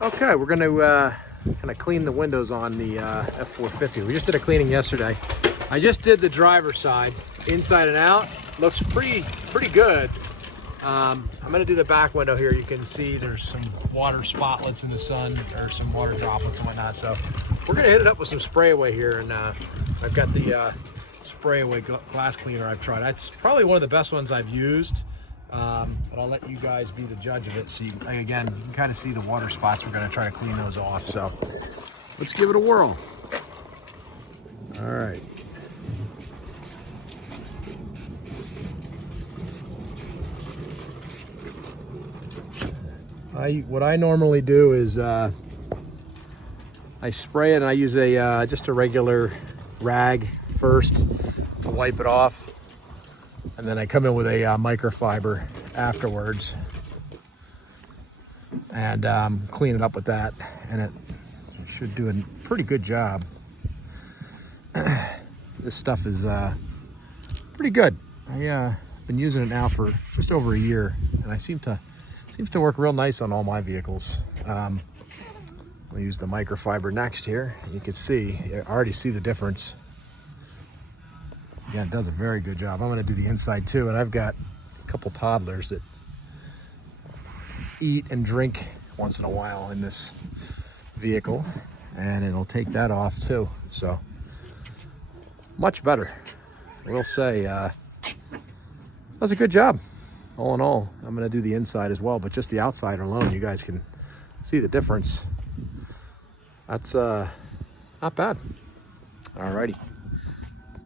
Okay, we're going to kind of clean the windows on the F450. We just did a cleaning yesterday. I just did the driver's side, inside and out. Looks pretty good. I'm going to do the back window here. You can see there's some water spotlets in the sun, or some water droplets and whatnot. So we're going to hit it up with some Sprayway here, and I've got the Sprayaway glass cleaner I've tried. That's probably one of the best ones I've used. But I'll let you guys be the judge of it. So you can kind of see the water spots. We're going to try to clean those off. So let's give it a whirl. All right. What I normally do is I spray it, and I use a just a regular rag first to wipe it off, and then I come in with a microfiber afterwards and clean it up with that, and it should do a pretty good job. This stuff is pretty good. I've been using it now for just over a year, and I seems to work real nice on all my vehicles. We'll use the microfiber next here. You can see, I already see the difference. Yeah, it does a very good job. I'm going to do the inside too, and I've got a couple toddlers that eat and drink once in a while in this vehicle, and it'll take that off too. So much better. I will say does a good job. All in all, I'm going to do the inside as well, but just the outside alone, you guys can see the difference. That's not bad. Alrighty.